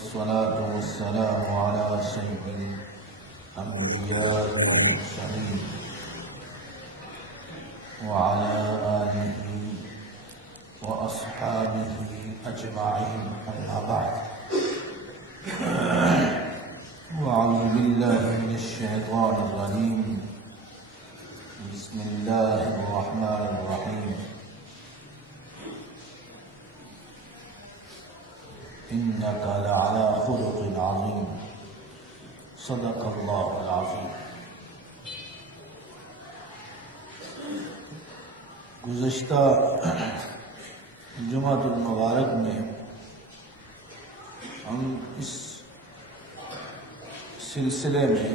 والصلاة والسلام على سيد الأنبياء والمرسلين وعلى آله وأصحابه أجمعين، أما بعد. وأعوذ بالله من الشيطان الرجيم. بسم الله الرحمن الرحيم. إنك لعلى خلق عظيم. صدق اللہ العظیم. گزشتہ جمعۃ المبارک میں ہم اس سلسلے میں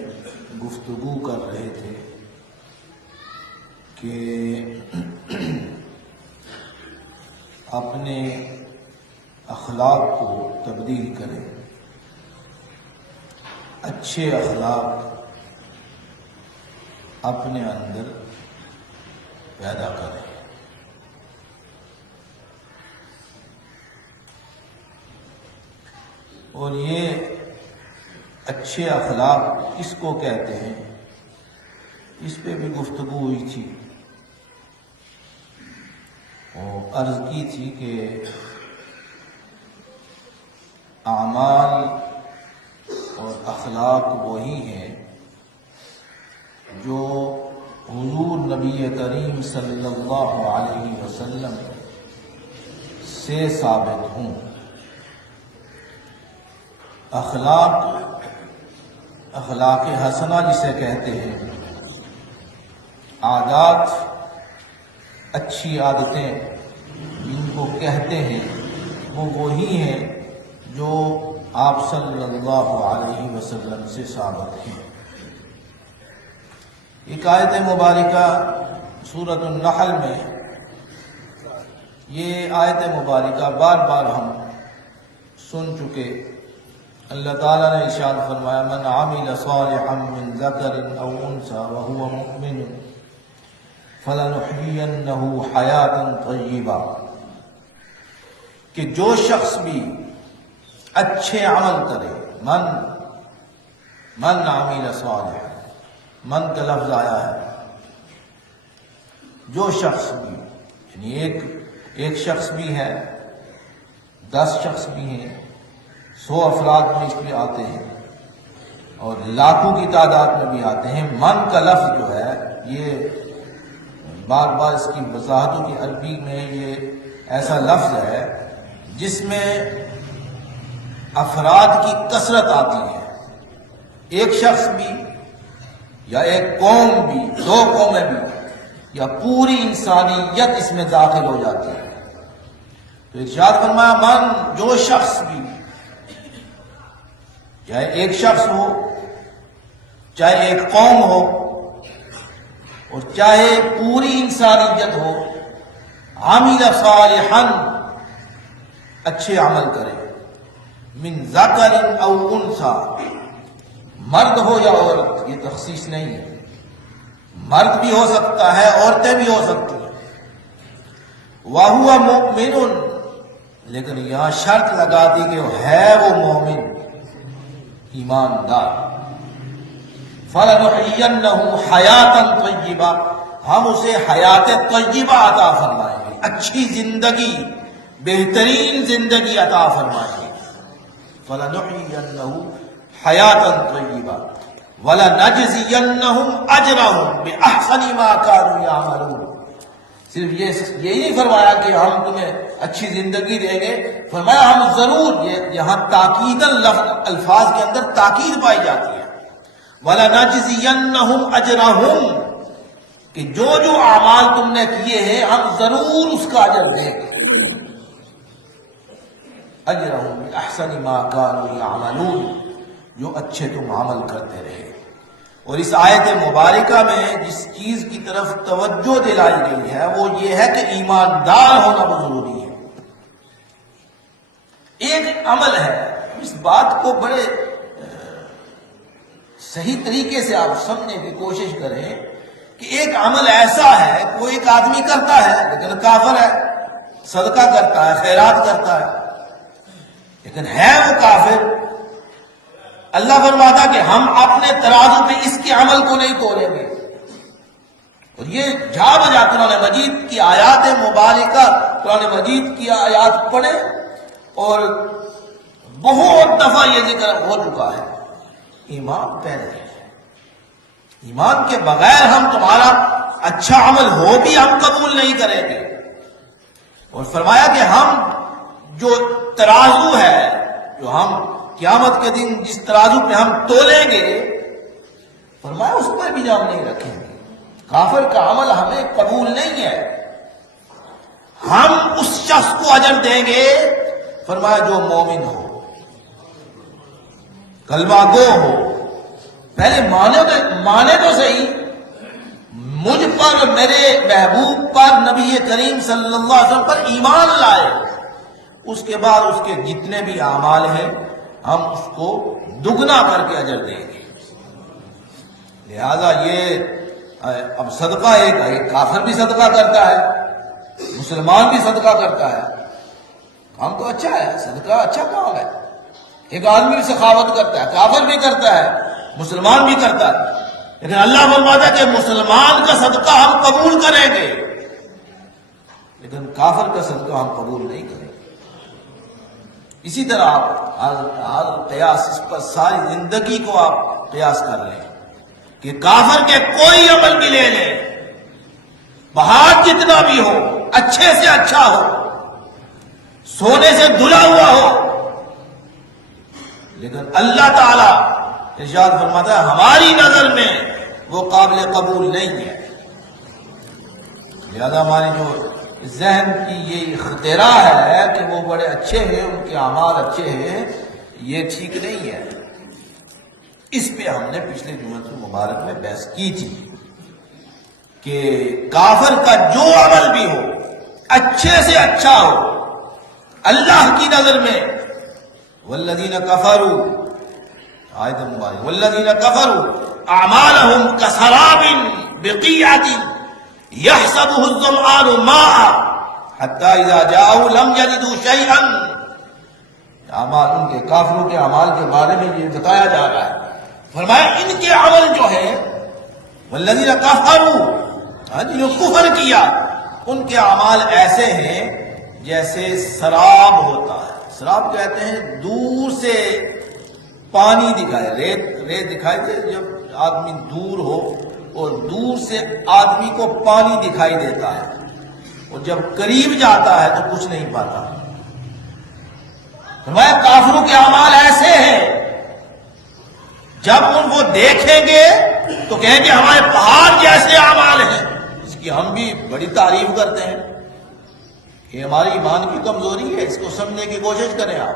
گفتگو کر رہے تھے کہ اپنے اخلاق کو تبدیل کریں، اچھے اخلاق اپنے اندر پیدا کریں. اور یہ اچھے اخلاق کس کو کہتے ہیں، اس پہ بھی گفتگو ہوئی تھی اور عرض کی تھی کہ اعمال اور اخلاق وہی ہیں جو حضور نبی کریم صلی اللہ علیہ وسلم سے ثابت ہوں. اخلاق حسنہ جسے کہتے ہیں، عادات، اچھی عادتیں جن کو کہتے ہیں، وہ وہی ہیں جو آپ صلی اللہ علیہ وسلم سے ثابت ہیں. ایک آیت مبارکہ سورۃ النحل میں، یہ آیت مبارکہ بار بار ہم سن چکے. اللہ تعالیٰ نے ارشاد فرمایا: من عمل صالحا من ذکر او انثى وهو مؤمن فلنحيينه حیاتا طیبہ، کہ جو شخص بھی اچھے عمل کرے، من عمل صالحا، من کا لفظ آیا ہے، جو شخص بھی، یعنی ایک شخص بھی ہے، 10 شخص بھی ہیں، 100 افراد میں اس میں آتے ہیں اور لاکھوں کی تعداد میں بھی آتے ہیں. من کا لفظ جو ہے، یہ بار بار اس کی وضاحتوں کی عربی میں یہ ایسا لفظ ہے جس میں افراد کی کثرت آتی ہے. ایک شخص بھی یا ایک قوم بھی، 2 قومیں بھی، یا پوری انسانیت اس میں داخل ہو جاتی ہے. تو ارشاد فرمایا: من، جو شخص بھی، چاہے ایک شخص ہو، چاہے ایک قوم ہو، اور چاہے پوری انسانیت ہو، عامل صالحا، اچھے عمل کرے، من ذکر او انثى، مرد ہو یا عورت، یہ تخصیص نہیں ہے، مرد بھی ہو سکتا ہے، عورتیں بھی ہو سکتی ہیں. وَهُوَ مُؤْمِنٌ، لیکن یہاں شرط لگا دی کہ ہے وہ مومن، ایماندار. فَلَنُحْيِيَنَّهُ حَيَاةً طَيِّبَةً، ہم اسے حیات طیبہ عطا فرمائیں گے، اچھی زندگی، بہترین زندگی عطا فرمائیں گے. فَلَنُحْيِيَنَّهُ حَيَاةً طَيِّبَةً وَلَنَجْزِيَنَّهُمْ أَجْرَهُمْ بِأَحْسَنِ مَا كَانُوا يَعْمَلُونَ. صرف یہ نہیں فرمایا کہ ہم تمہیں اچھی زندگی دیں گے، فرمایا ہم ضرور، یہاں تاکید الفاظ کے اندر تاکید پائی جاتی ہے. وَلَنَجْزِيَنَّهُمْ أَجْرَهُمْ، کہ جو اعمال تم نے کیے ہیں ہم ضرور اس کا اجر دیں گے. اجرہم بِأَحْسَنِ مَا كَانُوا يَعْمَلُونَ، جو اچھے تم عمل کرتے رہے. اور اس آیت مبارکہ میں جس چیز کی طرف توجہ دلائی گئی ہے وہ یہ ہے کہ ایماندار ہونا وہ ضروری ہے. ایک عمل ہے، اس بات کو بڑے صحیح طریقے سے آپ سمجھنے کی کوشش کریں کہ ایک عمل ایسا ہے، کوئی ایک آدمی کرتا ہے لیکن کافر ہے، صدقہ کرتا ہے، خیرات کرتا ہے، لیکن ہے وہ کافر، اللہ فرماتا کہ ہم اپنے ترازو پہ اس کے عمل کو نہیں تولیں گے. اور یہ جا بجا قرآن مجید کی آیات مبارکہ، قرآن مجید کی آیات پڑھیں، اور بہت دفعہ یہ ذکر ہو چکا ہے، ایمان پہلے ہے. ایمان کے بغیر ہم تمہارا اچھا عمل ہو بھی ہم قبول نہیں کریں گے. اور فرمایا کہ ہم جو ترازو ہے، جو ہم قیامت کے دن جس ترازو پہ ہم تولیں گے، فرمایا اس پر بھی ہم نہیں رکھیں گے. کافر کا عمل ہمیں قبول نہیں ہے. ہم اس شخص کو اجر دیں گے، فرمایا جو مومن ہو، کلمہ گو ہو. پہلے مانے تو صحیح، مجھ پر، میرے محبوب پر، نبی کریم صلی اللہ علیہ وسلم پر ایمان لائے. اس کے بعد اس کے جتنے بھی اعمال ہیں ہم اس کو دگنا کر کے اجر دیں گے. لہذا یہ اب صدقہ ایک کافر بھی صدقہ کرتا ہے، مسلمان بھی صدقہ کرتا ہے. کام تو اچھا ہے، صدقہ اچھا کام ہے. ایک آدمی بھی سخاوت کرتا ہے، کافر بھی کرتا ہے، مسلمان بھی کرتا ہے. لیکن اللہ فرماتا ہے کہ مسلمان کا صدقہ ہم قبول کریں گے، لیکن کافر کا صدقہ ہم قبول نہیں کریں گے. اسی طرح آپ قیاس اس پر ساری زندگی کو آپ قیاس کر لیں کہ کافر کے کوئی عمل بھی لے لیں، بہار جتنا بھی ہو، اچھے سے اچھا ہو، سونے سے دھلا ہوا ہو، لیکن اللہ تعالی ارشاد فرماتا ہے ہماری نظر میں وہ قابل قبول نہیں ہے. لہذا ہماری جو ذہن کی یہ اختراع ہے کہ وہ بڑے اچھے ہیں، ان کے اعمال اچھے ہیں، یہ ٹھیک نہیں ہے. اس پہ ہم نے پچھلے جمعہ مبارک میں بحث کی تھی کہ کافر کا جو عمل بھی ہو، اچھے سے اچھا ہو، اللہ کی نظر میں والذین کفروا، آیت مبارک، والذین کفروا اعمالهم کسراب بقیعۃ یحسبہ الظمآن ماء حتی اذا جاءہ لم یجدوا شیئا. اعمال، ان کے کافروں کے اعمال کے بارے میں یہ بتایا جا رہا ہے. فرمایا ان کے عمل جو ہے والذین کفروا، جو کفر کیا، ان کے اعمال ایسے ہیں جیسے سراب ہوتا ہے. سراب کہتے ہیں دور سے پانی دکھائے، ریت دکھائی دے، جب آدمی دور ہو اور دور سے آدمی کو پانی دکھائی دیتا ہے، اور جب قریب جاتا ہے تو کچھ نہیں پاتا. فرمایا کافروں کے اعمال ایسے ہیں، جب ان کو دیکھیں گے تو کہیں گے ہمارے پہاڑ جیسے اعمال ہیں. اس کی ہم بھی بڑی تعریف کرتے ہیں. یہ ہماری ایمان کی کمزوری ہے، اس کو سمجھنے کی کوشش کریں آپ.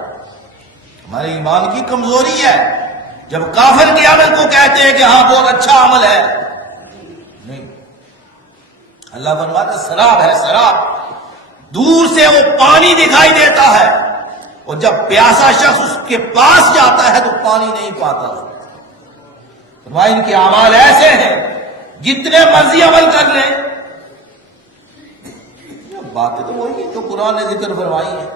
ہمارے ایمان کی کمزوری ہے جب کافر کے عمل کو کہتے ہیں کہ ہاں بہت اچھا عمل ہے. نہیں، اللہ فرماتا سراب ہے، سراب. دور سے وہ پانی دکھائی دیتا ہے، اور جب پیاسا شخص اس کے پاس جاتا ہے تو پانی نہیں پاتا. فرمایا ان کے اعمال ایسے ہیں جتنے مرضی عمل کر لیں. باتیں تو وہی جو قرآن نے ذکر فرمائی ہے.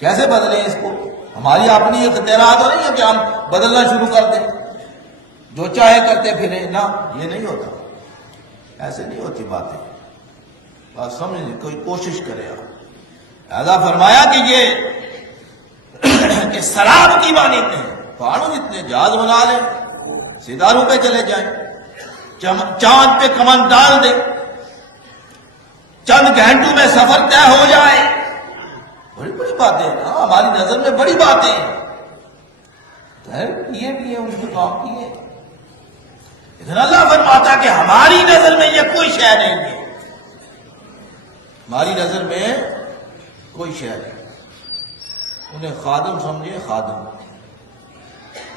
کیسے بدلیں اس کو؟ ہماری اپنی اختراع تو نہیں ہے کہ ہم بدلنا شروع کر دیں، جو چاہے کرتے پھریں. نہ، یہ نہیں ہوتا، ایسے نہیں ہوتی باتیں. بات سمجھیں، کوئی کوشش کرے آپ. لہذا فرمایا کہ یہ سراب کی مانند ہے. پہاڑوں جتنے جہاز بنا لیں، ستاروں پہ چلے جائیں، چاند پہ کمند ڈال دیں، چند گھنٹوں میں سفر طے ہو جائے. بڑی بڑی باتیں ہیں، ہماری نظر میں بڑی باتیں ہیں. یہ بھی ہے، ان کو کام کیے. لیکن اللہ فرماتا کہ ہماری نظر میں یہ کوئی شے نہیں ہے. ہماری نظر میں کوئی شے نہیں. انہیں خادم سمجھے، خادم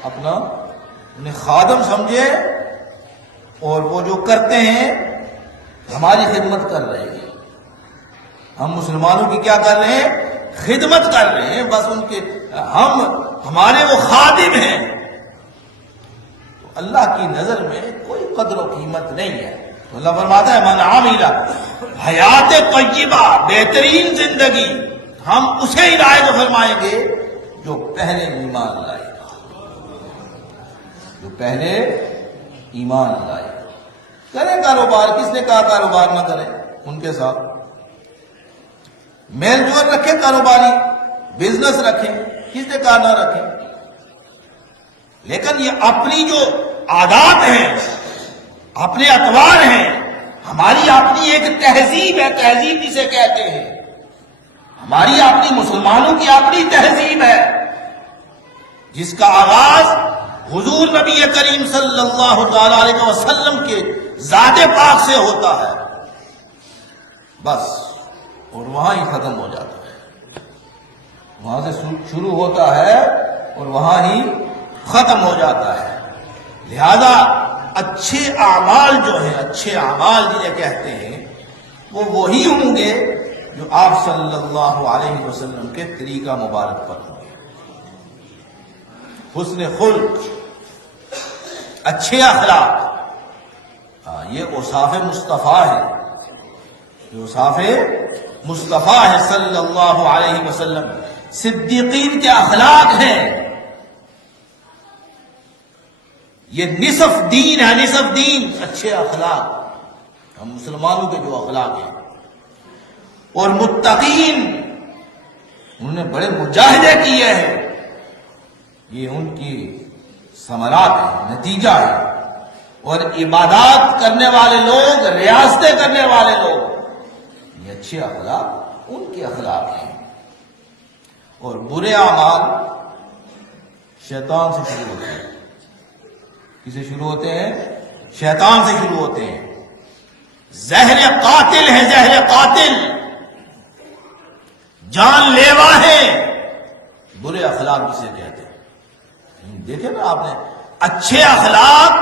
اپنا، انہیں خادم سمجھے، اور وہ جو کرتے ہیں ہماری خدمت کر رہے ہیں. ہم مسلمانوں کی کیا کر رہے ہیں؟ خدمت کر رہے ہیں. بس ان کے ہمارے وہ خادم ہیں. تو اللہ کی نظر میں کوئی قدر و قیمت نہیں ہے. تو اللہ فرماتا ہے من عامل حیات طیبہ، بہترین زندگی ہم اسے عنایت فرمائیں گے جو پہلے ایمان لائے گا. جو پہلے ایمان لائے۔ کریں کاروبار، کس نے کہا کاروبار نہ کریں ان کے ساتھ؟ میل جول رکھیں، کاروباری بزنس رکھیں، کس نے کہا نہ رکھیں؟ لیکن یہ اپنی جو عادات ہیں، اپنے اطوار ہیں، ہماری اپنی ایک تہذیب ہے، تہذیب جسے کہتے ہیں، ہماری اپنی مسلمانوں کی اپنی تہذیب ہے، جس کا آغاز حضور نبی کریم صلی اللہ تعالی علیہ وسلم کے ذات پاک سے ہوتا ہے، بس، اور وہاں ہی ختم ہو جاتا ہے، وہاں سے شروع ہوتا ہے اور وہاں ہی ختم ہو جاتا ہے۔ لہذا اچھے اعمال جو ہیں، اچھے اعمال جنہیں کہتے ہیں، وہ وہی ہوں گے جو آپ صلی اللہ علیہ وسلم کے طریقہ مبارک پر ہوں گے۔ حسن خلق، اچھے اخلاق، یہ اوصاف مصطفیٰ ہے، یہ اوصاف مصطفیٰ ہے صلی اللہ علیہ وسلم، صدیقین کے اخلاق ہیں۔ یہ نصف دین ہے، نصف دین اچھے اخلاق، ہم مسلمانوں کے جو اخلاق ہیں۔ اور متقین، انہوں نے بڑے مجاہدے کیے ہیں، یہ ان کی ثمرات ہے، نتیجہ ہے۔ اور عبادات کرنے والے لوگ، ریاستیں کرنے والے لوگ، یہ اچھے اخلاق ان کے اخلاق ہیں۔ اور برے اعمال شیطان سے شروع ہوتے ہیں۔ کسے شروع ہوتے ہیں؟ شیطان سے شروع ہوتے ہیں۔ زہر قاتل ہے، زہر قاتل، جان لیوا ہے، برے اخلاق جسے کہتے ہیں۔ دیکھیں نا آپ نے، اچھے اخلاق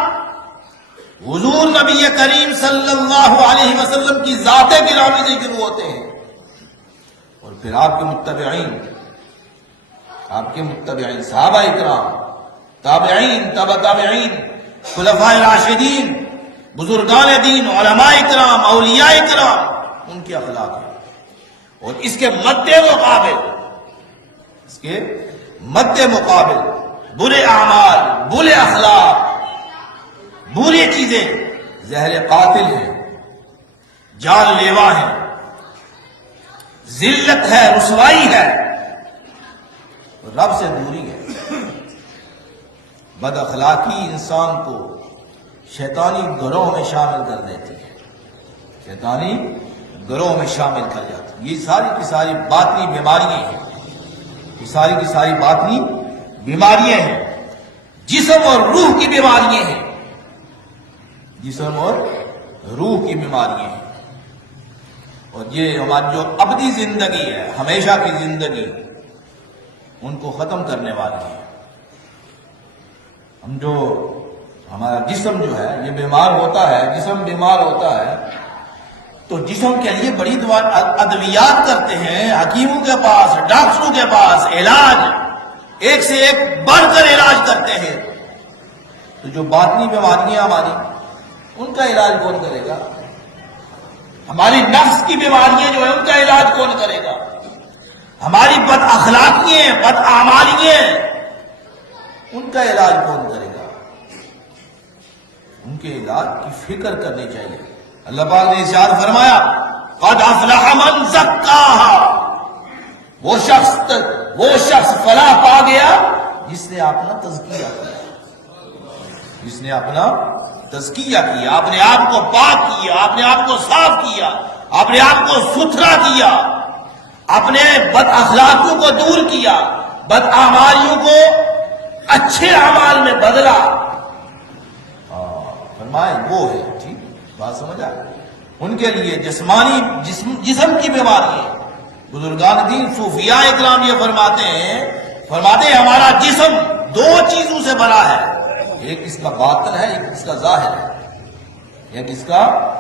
حضور نبی کریم صلی اللہ علیہ وسلم کی ذات گرامی سے شروع ہوتے ہیں، اور پھر آپ کے متبعین صحابہ اکرام، تابعین، تبع تابعین، خلفائے راشدین، بزرگان دین، علماء اکرام، اولیاء اکرام، ان کے اخلاق ہیں۔ اور اس کے مد مقابل برے اعمال، برے اخلاق، بری چیزیں زہر قاتل ہیں، جان لیوا ہیں، ذلت ہے، رسوائی ہے، رب سے دوری ہے۔ بد اخلاقی انسان کو شیطانی گروہ میں شامل کر دیتی ہے، شیطانی گروہ میں شامل کر جاتی ہے۔ یہ ساری کی ساری باطنی بیماریاں ہیں، یہ ساری کی ساری باطنی بیماریاں ہیں، جسم اور روح کی بیماریاں ہیں، جسم اور روح کی بیماریاں ہیں۔ اور یہ ہماری جو ابدی زندگی ہے، ہمیشہ کی زندگی، ان کو ختم کرنے والی ہے۔ ہمارا جسم جو ہے یہ بیمار ہوتا ہے، جسم بیمار ہوتا ہے تو جسم کے لیے بڑی ادویات کرتے ہیں، حکیموں کے پاس، ڈاکٹروں کے پاس علاج، ایک سے ایک بڑھ کر علاج کرتے ہیں۔ تو جو باطنی بیماریاں ہماری، ان کا علاج کون کرے گا؟ ہماری نفس کی بیماریاں جو ہیں ان کا علاج کون کرے گا؟ ہماری بد اخلاقیاں، بد اعمالیاں، ان کا علاج کون کرے گا؟ ان کے علاج کی فکر کرنی چاہیے۔ اللہ پاک نے ارشاد فرمایا، قد افلح من زکاہا، وہ شخص فلاح پا گیا جس نے اپنا تزکیہ کیا، جس نے اپنا تزکیہ کیا، اپنے آپ کو پاک کیا، اپنے آپ کو صاف کیا، اپنے آپ کو ستھرا کیا، اپنے بد اخلاقیوں کو دور کیا، بد اعمالیوں کو اچھے اعمال میں بدلا۔ فرمائے وہ ہے، ٹھیک بات سمجھ آ؟ ان کے لیے جسمانی جسم کی بیماری ہے۔ بزرگان دین صوفیاء اکرام یہ فرماتے ہیں ہمارا جسم دو چیزوں سے بنا ہے، ایک اس کا باطن ہے، ایک اس کا ظاہر ہے، ایک اس کا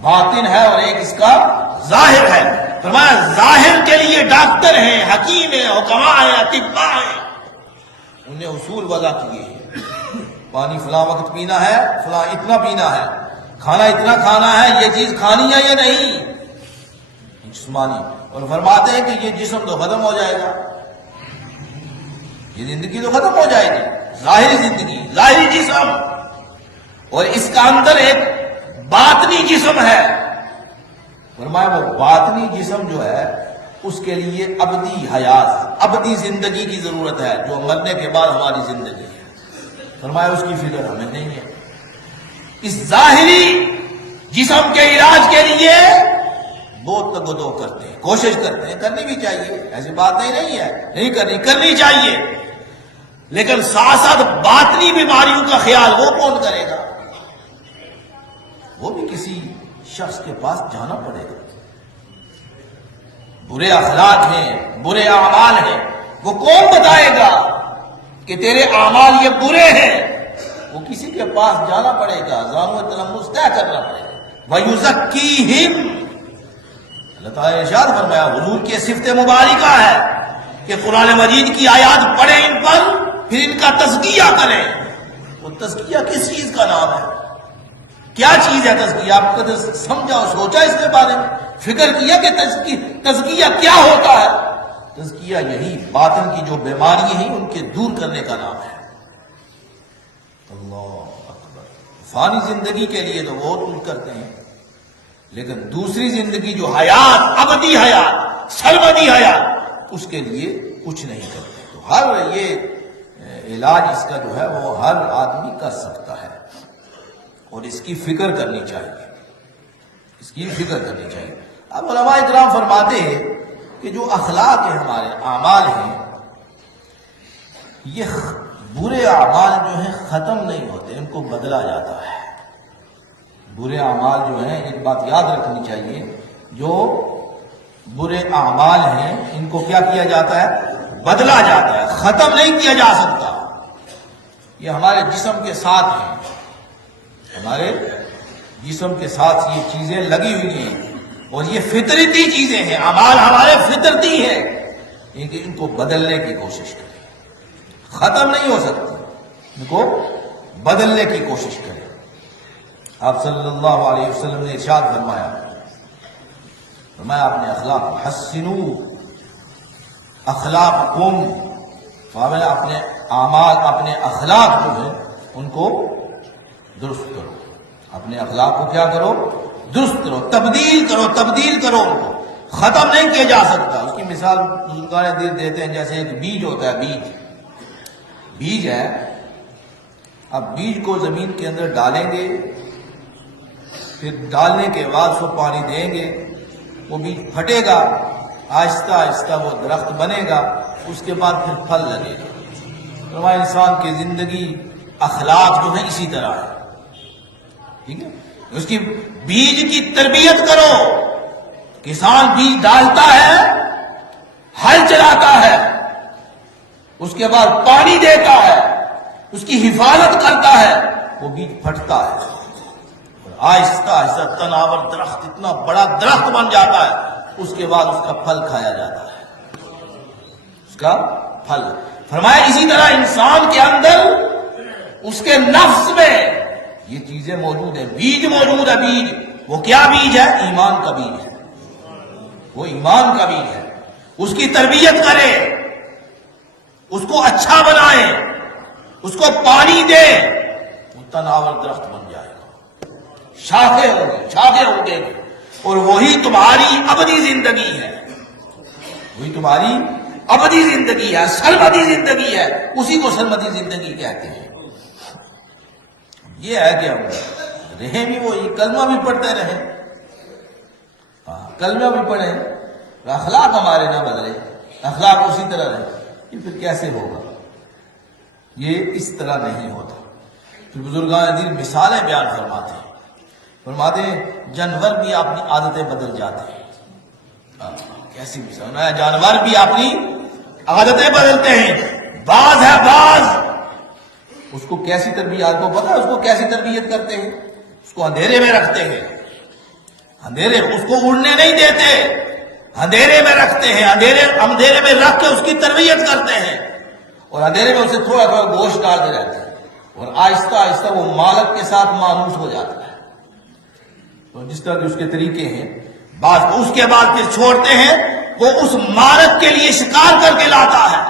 باطن ہے اور ایک اس کا ظاہر ہے۔ فرمایا ظاہر کے لیے ڈاکٹر ہیں، حکیم ہیں، حکماء ہیں، اطباء ہیں، انہیں اصول وضع کیے ہیں، پانی فلاں وقت پینا ہے، فلاں اتنا پینا ہے، کھانا اتنا کھانا ہے، یہ چیز کھانی ہے یا نہیں، جسمانی۔ اور فرماتے ہیں کہ یہ جسم تو ختم ہو جائے گا، یہ زندگی تو ختم ہو جائے گی، ظاہری زندگی، ظاہری جسم، اور اس کا اندر ایک باطنی جسم ہے۔ فرمایا وہ باطنی جسم جو ہے اس کے لیے ابدی حیات، ابدی زندگی کی ضرورت ہے، جو مرنے کے بعد ہماری زندگی ہے۔ فرمایا اس کی فکر ہمیں نہیں ہے۔ اس ظاہری جسم کے علاج کے لیے بہت تگودو کرتے ہیں، کوشش کرتے ہیں، کرنی بھی چاہیے، ایسی بات نہیں ہے نہیں کرنی چاہیے، لیکن ساتھ ساتھ باطنی بیماریوں کا خیال وہ کون کرے گا؟ وہ بھی کسی شخص کے پاس جانا پڑے گا۔ برے اخلاق ہیں، برے اعمال ہیں، وہ کون بتائے گا کہ تیرے اعمال یہ برے ہیں؟ وہ کسی کے پاس جانا پڑے گا، ذانو تلمس طے کرنا پڑے گا۔ وَيُزَكِّيهِمْ، اللہ تعالیٰ نے ارشاد فرمایا، حضور کی صفت مبارکہ ہے کہ قرآن مجید کی آیات پڑھیں ان پر، پھر ان کا تزکیہ کریں۔ وہ تزکیہ کس چیز کا نام ہے؟ کیا چیز ہے تزکیہ؟ آپ کبھی سمجھا اور سوچا اس کے بارے میں؟ فکر کیا کہ تزکیہ کیا ہوتا ہے؟ تزکیہ یہی باطن کی جو بیماری ہیں ان کے دور کرنے کا نام ہے۔ اللہ اکبر۔ فانی زندگی کے لیے تو بہت کچھ کرتے ہیں، لیکن دوسری زندگی جو حیات، ابدی حیات، سرمدی حیات، اس کے لیے کچھ نہیں کرتے۔ تو ہر یہ علاج اس کا جو ہے وہ ہر آدمی کر سکتا ہے، اور اس کی فکر کرنی چاہیے، اس کی فکر کرنی چاہیے۔ اب علماء اکرام فرماتے ہیں کہ جو اخلاق ہیں، ہمارے اعمال ہیں، یہ برے اعمال جو ہیں ختم نہیں ہوتے، ان کو بدلا جاتا ہے۔ برے اعمال جو ہیں، ایک بات یاد رکھنی چاہیے، جو برے اعمال ہیں ان کو کیا کیا جاتا ہے؟ بدلا جاتا ہے، ختم نہیں کیا جا سکتا۔ یہ ہمارے جسم کے ساتھ ہیں، ہمارے جسم کے ساتھ یہ چیزیں لگی ہوئی ہیں، اور یہ فطرتی چیزیں ہیں، اعمال ہمارے فطرتی ہیں، لیکن ان کو بدلنے کی کوشش کریں۔ ختم نہیں ہو سکتی، ان کو بدلنے کی کوشش کریں۔ آپ صلی اللہ علیہ وسلم نے ارشاد فرمایا اپنے اخلاق حسنو اخلاقکم، فرمایا اپنے اعمال، اپنے اخلاق جو ہیں ان کو درست کرو، اپنے اخلاق کو کیا کرو؟ درست کرو، تبدیل کرو ان کو، ختم نہیں کیا جا سکتا۔ اس کی مثال بزرگان دین دیتے ہیں، جیسے ایک بیج ہوتا ہے، بیج ہے، اب بیج کو زمین کے اندر ڈالیں گے، پھر ڈالنے کے بعد اس کو پانی دیں گے، وہ بیج پھٹے گا، آہستہ آہستہ وہ درخت بنے گا، اس کے بعد پھر پھل لگے گا۔ ہمارے انسان کی زندگی، اخلاق جو ہے اسی طرح ہے، ٹھیک ہے؟ اس کی بیج کی تربیت کرو۔ کسان بیج ڈالتا ہے، ہل چلاتا ہے، اس کے بعد پانی دیتا ہے، اس کی حفاظت کرتا ہے، وہ بیج پھٹتا ہے، اور آہستہ آہستہ تناور درخت، اتنا بڑا درخت بن جاتا ہے، اس کے بعد اس کا پھل کھایا جاتا ہے، اس کا پھل۔ فرمایا اسی طرح انسان کے اندر، اس کے نفس میں یہ چیزیں موجود ہیں، بیج موجود ہے۔ بیج وہ کیا بیج ہے؟ ایمان کا بیج ہے، وہ ایمان کا بیج ہے۔ اس کی تربیت کرے، اس کو اچھا بنائے، اس کو پانی دے، وہ تناور درخت بن جائے گا، شاخیں ہوں گے، اور وہی تمہاری ابدی زندگی ہے، وہی تمہاری ابدی زندگی ہے، سرمدی زندگی ہے، اسی کو سرمدی زندگی کہتے ہیں۔ یہ ہے کہ ہم رہیں بھی وہی، کلمہ بھی پڑھتے رہیں، کلمہ بھی پڑھیں، اخلاق ہمارے نہ بدلے، اخلاق اسی طرح رہے، یہ پھر کیسے ہوگا؟ یہ اس طرح نہیں ہوتا۔ پھر بزرگان دین مثالیں بیان فرماتے ہیں جانور بھی اپنی عادتیں بدل جاتے ہیں۔ کیسی مثال ہے؟ جانور بھی اپنی عادتیں بدلتے ہیں، باز ہے باز، اس کو کیسی تربیت، آپ کو پتا ہے اس کو کیسی تربیت کرتے ہیں؟ اس کو اندھیرے میں رکھتے ہیں، اس کو اڑنے نہیں دیتے، اندھیرے میں رکھتے ہیں، اندھیرے میں رکھ کے اس کی تربیت کرتے ہیں، اور اندھیرے میں اسے تھوڑا تھوڑا گوشت ڈالتے رہتے ہیں، اور آہستہ آہستہ وہ مالک کے ساتھ مانوس ہو جاتا ہے۔ تو جس طرح کے اس کے طریقے ہیں، بعض کو اس کے بعد پھر چھوڑتے ہیں، وہ اس مالک کے لیے شکار کر کے لاتا ہے۔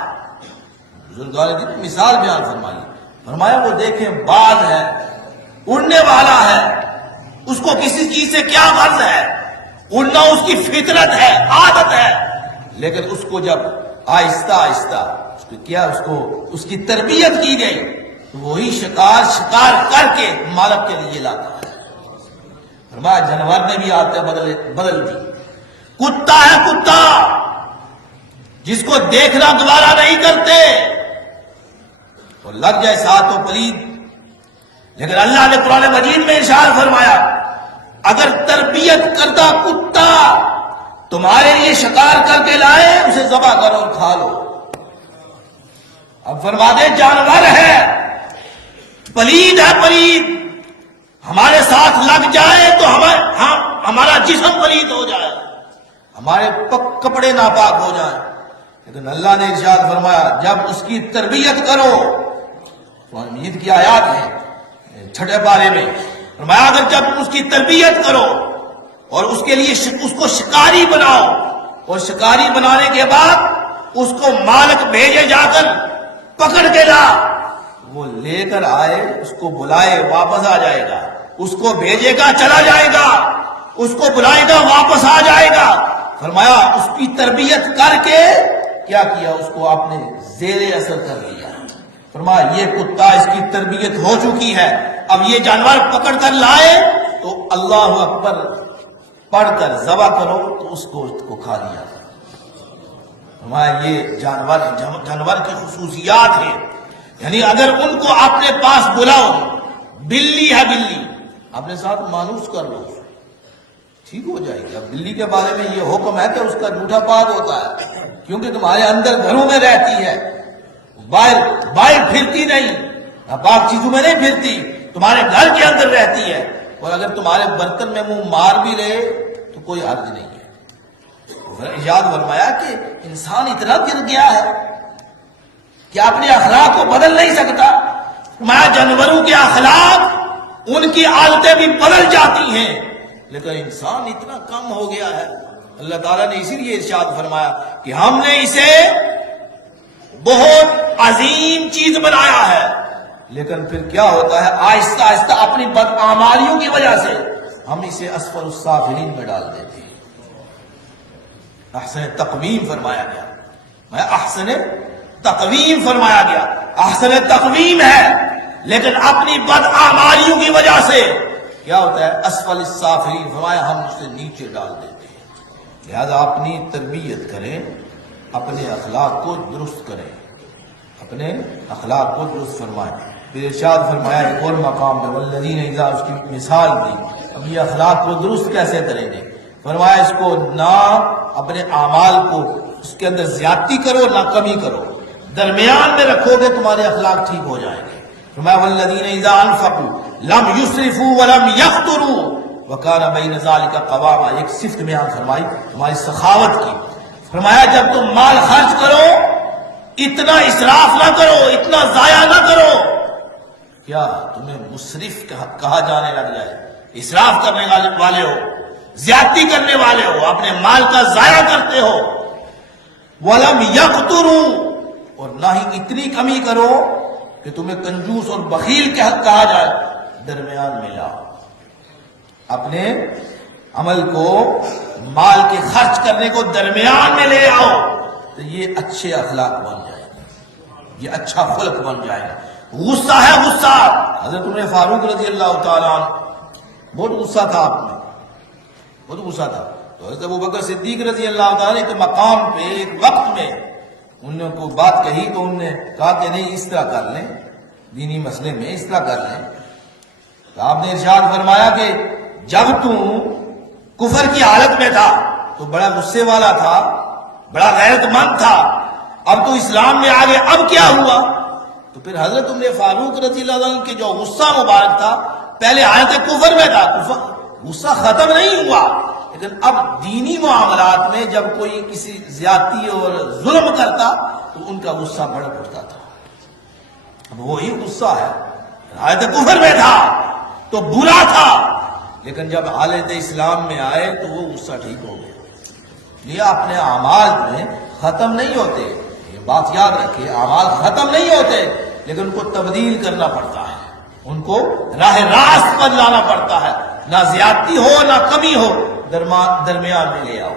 بزرگان نے مثال بیان فرمائی، فرمایا وہ دیکھیں باز ہے، اڑنے والا ہے، اس کو کسی چیز سے کیا غرض ہے، اڑنا اس کی فطرت ہے، عادت ہے، لیکن اس کو جب آہستہ آہستہ اس کی تربیت کی گئی تو وہی شکار کر کے مالک کے لیے لاتا ہے۔ فرمایا جانور نے بھی عادتیں بدل دی۔ کتا ہے کتا، جس کو دیکھنا دوبارہ نہیں کرتے، اور لگ جائے ساتھ تو پلید، لیکن اللہ نے قرآن مجید میں ارشاد فرمایا اگر تربیت کردہ کتا تمہارے لیے شکار کر کے لائے اسے ذبح کرو اور کھا لو۔ اب فرما دے جانور ہے، پلید ہے، پلید ہمارے ساتھ لگ جائے تو ہمارا جسم پلید ہو جائے، ہمارے کپڑے ناپاک ہو جائیں، لیکن اللہ نے ارشاد فرمایا جب اس کی تربیت کرو، قرآن مجید کی آیات ہے 6 پارے میں، فرمایا اگر جب اس کی تربیت کرو اور اس کے لیے اس کو شکاری بناؤ، اور شکاری بنانے کے بعد اس کو مالک بھیجے جا کر پکڑ کے لا، وہ لے کر آئے، اس کو بلائے واپس آ جائے گا، اس کو بھیجے گا چلا جائے گا، اس کو بلائے گا واپس آ جائے گا۔ فرمایا اس کی تربیت کر کے کیا کیا، اس کو آپ نے زیر اثر کر لیا۔ فرمایا یہ کتا اس کی تربیت ہو چکی ہے، اب یہ جانور پکڑ کر لائے تو اللہ اکبر پڑھ کر ذبح کرو تو اس گوشت کو کھا لیا۔ فرمایا یہ جانور کی خصوصیات ہیں، یعنی اگر ان کو اپنے پاس بلاؤ، بلی ہے بلی، اپنے ساتھ مانوس کر لو، ٹھیک ہو جائے گی۔ اب بلی کے بارے میں یہ حکم ہے کہ اس کا جھوٹا پاک ہوتا ہے، کیونکہ تمہارے اندر گھروں میں رہتی ہے، باہر پھرتی نہیں، پاک چیزوں میں نہیں پھرتی، تمہارے گھر کے اندر رہتی ہے، اور اگر تمہارے برتن میں منہ مار بھی لے تو کوئی حرج نہیں ہے۔ ارشاد فرمایا کہ انسان اتنا گر گیا ہے کہ اپنے اخلاق کو بدل نہیں سکتا۔ جانوروں کے اخلاق ان کی عادتیں بھی بدل جاتی ہیں، لیکن انسان اتنا کم ہو گیا ہے۔ اللہ تعالیٰ نے اسی لیے ارشاد فرمایا کہ ہم نے اسے بہت عظیم چیز بنایا ہے، لیکن پھر کیا ہوتا ہے آہستہ آہستہ اپنی بدعمالیوں کی وجہ سے ہم اسے اسفل السافلین میں ڈال دیتے ہیں۔ احسن تقویم فرمایا گیا، احسن تقویم فرمایا گیا، احسن تقویم ہے، لیکن اپنی بدعمالیوں کی وجہ سے کیا ہوتا ہے اسفل السافلین، فرمایا ہم اسے نیچے ڈال دیتے ہیں۔ لہذا اپنی تربیت کریں، اپنے اخلاق کو درست کریں، اپنے اخلاق کو درست فرمائیں۔ پھر ارشاد فرمایا ایک اور مقام پہ والذین اذا، اس کی مثال دی، اب یہ اخلاق کو درست کیسے کریں گے؟ فرمایا اس کو نہ اپنے اعمال کو اس کے اندر زیادتی کرو نہ کمی کرو، درمیان میں رکھو گے تمہارے اخلاق ٹھیک ہو جائیں گے۔ فرمایا والذین اذا انفقوا لم یسرفوا ولم یقتروا وکان بین ذلک قواما، ایک صفت بیان فرمائی تمہاری سخاوت کی۔ فرمایا جب تم مال خرچ کرو اتنا اسراف نہ کرو، اتنا ضائع نہ کرو، کیا تمہیں مسرف کہا جانے لگ جائے، اسراف کرنے والے ہو، زیادتی کرنے والے ہو، اپنے مال کا ضائع کرتے ہو۔ وَلَمْ يَقْتُرُوا، اور نہ ہی اتنی کمی کرو کہ تمہیں کنجوس اور بخیل کہا جائے، درمیان میں لاؤ، اپنے عمل کو، مال کے خرچ کرنے کو درمیان میں لے آؤ، تو یہ اچھے اخلاق بن جائے گا، یہ اچھا خلق بن جائے گا۔ غصہ ہے غصہ، حضرت عمر فاروق رضی اللہ تعالیٰ عنہ بہت غصہ تھا، آپ میں بہت غصہ تھا، تو حضرت ابوبکر صدیق رضی اللہ تعالیٰ نے ایک مقام پہ ایک وقت میں انہوں نے کوئی بات کہی تو انہوں نے کہا کہ نہیں اس طرح کر لیں، دینی مسئلے میں اس طرح کر لیں، تو آپ نے ارشاد فرمایا کہ جب تم کفر کی حالت میں تھا تو بڑا غصے والا تھا، بڑا غیرت مند تھا، اب تو اسلام میں آگے اب کیا ہوا؟ تو پھر حضرت عمر فاروق رضی اللہ عنہ کے جو غصہ مبارک تھا پہلے حالت کفر میں تھا، غصہ ختم نہیں ہوا، لیکن اب دینی معاملات میں جب کوئی کسی زیادتی اور ظلم کرتا تو ان کا غصہ بڑھ اٹھتا تھا۔ اب وہی غصہ ہے، حالت کفر میں تھا تو برا تھا، لیکن جب حالت اسلام میں آئے تو وہ غصہ ٹھیک ہو گیا۔ یہ اپنے اعمال میں ختم نہیں ہوتے، یہ بات یاد رکھیں، اعمال ختم نہیں ہوتے، لیکن ان کو تبدیل کرنا پڑتا ہے، ان کو راہ راست پر لانا پڑتا ہے، نہ زیادتی ہو نہ کمی ہو، درمیان میں لے آؤ۔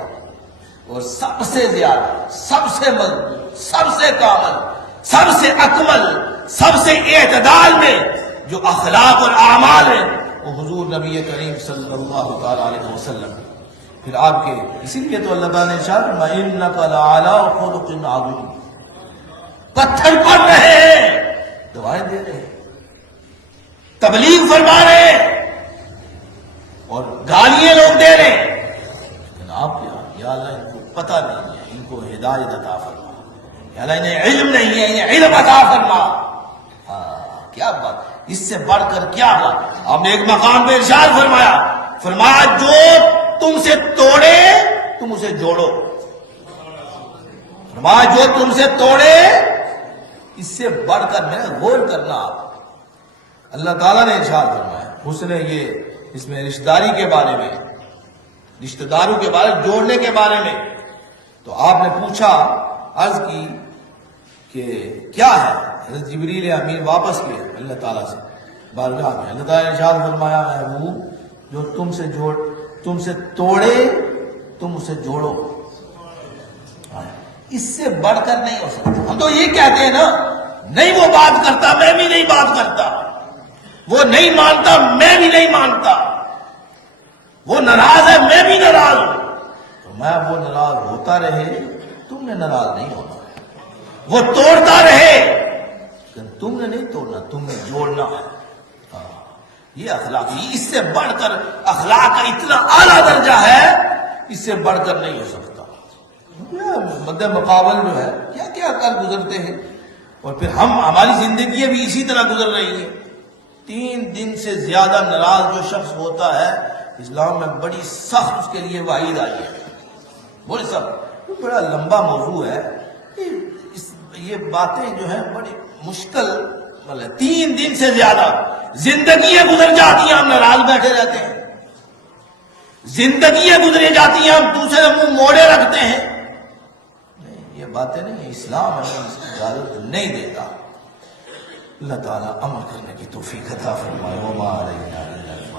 اور سب سے زیادہ، سب سے مضبوط، سب سے کامل، سب سے اکمل، سب سے اعتدال میں جو اخلاق اور اعمال ہیں وہ حضور نبی کریم صلی اللہ تعالی علیہ وسلم۔ پھر آپ کے اسی لیے تو اللہ تعالیٰ نے ارشاد فرمایا اِنَّكَ لَعَلَىٰ خُلُقٍ عَظِيمٍ، پتھر پڑ رہے ہیں، دعائیں دے رہے ہیں، تبلیغ فرما رہے ہیں اور گالیاں لوگ دے رہے ہیں، لیکن آپ کیا یا اللہ ان کو پتہ نہیں ہے، ان کو ہدایت عطا فرما، یا اللہ انہیں علم نہیں ہے، انہیں علم عطا فرما۔ کیا بات، اس سے بڑھ کر کیا بات۔ آپ نے ایک مقام پہ ارشاد فرمایا جو تم سے توڑے تم اسے جوڑو، فرمایا جو تم سے توڑے، اس سے بڑھ کر میں غور کرنا۔ آپ اللہ تعالیٰ نے ارشاد فرمایا حسن یہ اس میں رشتہ داری کے بارے میں، رشتہ داروں کے بارے جوڑنے کے بارے میں، تو آپ نے پوچھا، عرض کی کہ کیا ہے؟ حضرت جبریل امین واپس کیے اللہ تعالیٰ سے بارگاہ میں، اللہ تعالیٰ نے ارشاد فرمایا محبوب جو تم سے توڑے تم اسے جوڑو، اس سے بڑھ کر نہیں ہو سکتا۔ ہم تو یہ کہتے ہیں نا، نہیں وہ بات کرتا میں بھی نہیں بات کرتا، وہ نہیں مانتا میں بھی نہیں مانتا، وہ ناراض ہے میں بھی ناراض ہوں، تو میں وہ ناراض ہوتا رہے، تم نے ناراض نہیں ہونا، وہ توڑتا رہے لیکن تم نے نہیں توڑنا، تم نے جوڑنا ہے۔ یہ اخلاق، اس سے بڑھ کر اخلاق کا اتنا اعلیٰ درجہ ہے، اس سے بڑھ کر نہیں ہو سکتا۔ مد مقابل جو ہے کیا کیا کر گزرتے ہیں، اور پھر ہماری زندگیاں بھی اسی طرح گزر رہی ہیں۔ 3 دن سے زیادہ ناراض جو شخص ہوتا ہے، اسلام میں بڑی سخت اس کے لیے وعید آئی ہے، بڑی سخت۔ بڑا لمبا موضوع ہے، یہ باتیں جو ہیں بڑی مشکل، مطلب 3 دن سے زیادہ زندگیاں گزر جاتی ہیں، ہم ناراض بیٹھے رہتے ہیں، زندگیاں گزرے جاتی ہیں، ہم دوسرے منہ موڑے رکھتے ہیں۔ نہیں، یہ باتیں نہیں ہیں، اسلام ہمیں اس کی اجازت نہیں دیتا۔ اللہ تعالیٰ عمل کرنے کی توفیق عطا فرمائے۔ وما علینا الا البلاغ۔